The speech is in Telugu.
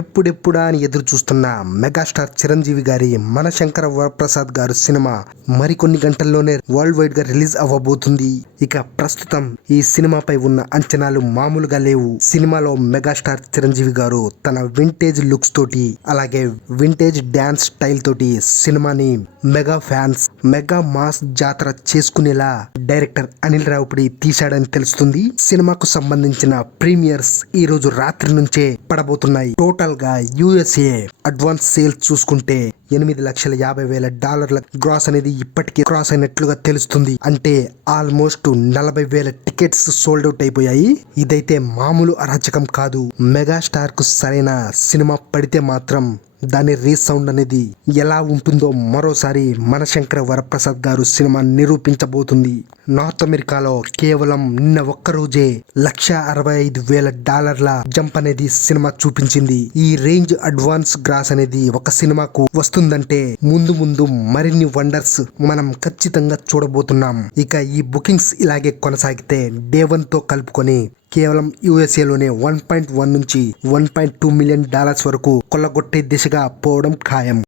ఎప్పుడెప్పుడా అని ఎదురు చూస్తున్న మెగాస్టార్ చిరంజీవి గారి మనశంకర వరప్రసాద్ గారు సినిమా మరికొన్ని గంటల్లోనే వరల్డ్ వైడ్గా రిలీజ్ అవ్వబోతుంది. ఇక ప్రస్తుతం ఈ సినిమాపై ఉన్న అంచనాలు మామూలుగా లేవు. సినిమాలో మెగాస్టార్ చిరంజీవి గారు తన వింటేజ్ లుక్స్ తోటి అలాగే వింటేజ్ డాన్స్ స్టైల్ తోటి సినిమాని మెగా ఫ్యాన్స్ మెగా మాస్ జాతర చేసుకునేలా డైరెక్టర్ అనిల్ రావుపడి తీశాడని తెలుస్తుంది. సినిమాకు సంబంధించిన ప్రీమియర్స్ ఈ రోజు రాత్రి నుంచే పడబోతున్నాయి. టోటల్ గా యూఎస్ఏ అడ్వాన్స్ సేల్స్ చూసుకుంటే ఎనిమిది లక్షల యాభై వేల డాలర్ల గ్రాస్ అనేది ఇప్పటికే క్రాస్ అయినట్లుగా తెలుస్తుంది. అంటే ఆల్మోస్ట్ నలభై వేల టికెట్స్ సోల్డ్ అవుట్ అయిపోయాయి. ఇదైతే మామూలు అరాచకం కాదు. మెగాస్టార్కు సరైన సినిమా పడితే మాత్రం దాని రీసౌండ్ అనేది ఎలా ఉంటుందో మరోసారి మనశంకర వరప్రసాద్ గారు సినిమా నిరూపించబోతుంది. నార్త్ అమెరికాలో కేవలం నిన్న ఒక్క రోజే లక్ష అరవై ఐదు వేల డాలర్ల జంప్ అనేది సినిమా చూపించింది. ఈ రేంజ్ అడ్వాన్స్ గ్రాస్ అనేది ఒక సినిమాకు వస్తుందంటే ముందు ముందు మరిన్ని వండర్స్ మనం ఖచ్చితంగా చూడబోతున్నాం. ఇక ఈ బుకింగ్స్ ఇలాగే కొనసాగితే డే వన్తో కలుపుకొని కేవలం యుఎస్ఏలోనే వన్ పాయింట్ వన్ నుంచి one point two million dollars వరకు కొల్లగొట్టే దిశగా పోవడం ఖాయం.